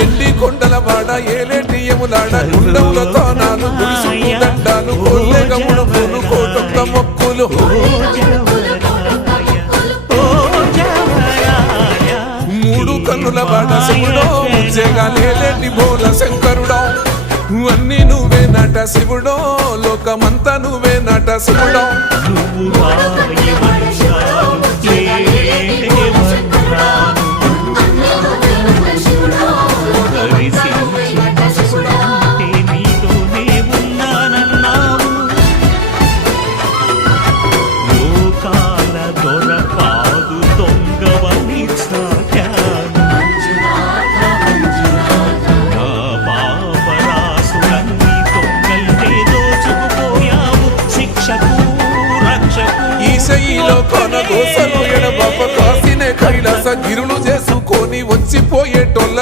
ఎండి కొండల వాడ ఏలేటి యములాడ గుండములతో నాను గుడిసుకు దండాలు కొల్లెగముడు పూలు కోటొక్క మొక్కులు మూడు కన్నుల వాడ శివుడో ముచ్చేగా లేలేటి బోల శంకరుడో అన్ని నువ్వే నట శివుడో లోకమంతా నువ్వే నట శివుడో ఈశయిలో కొనగోసలు ఎడబాప కాసినే కైలాస గిరులు చేసుకొని వచ్చిపోయేటోళ్ళ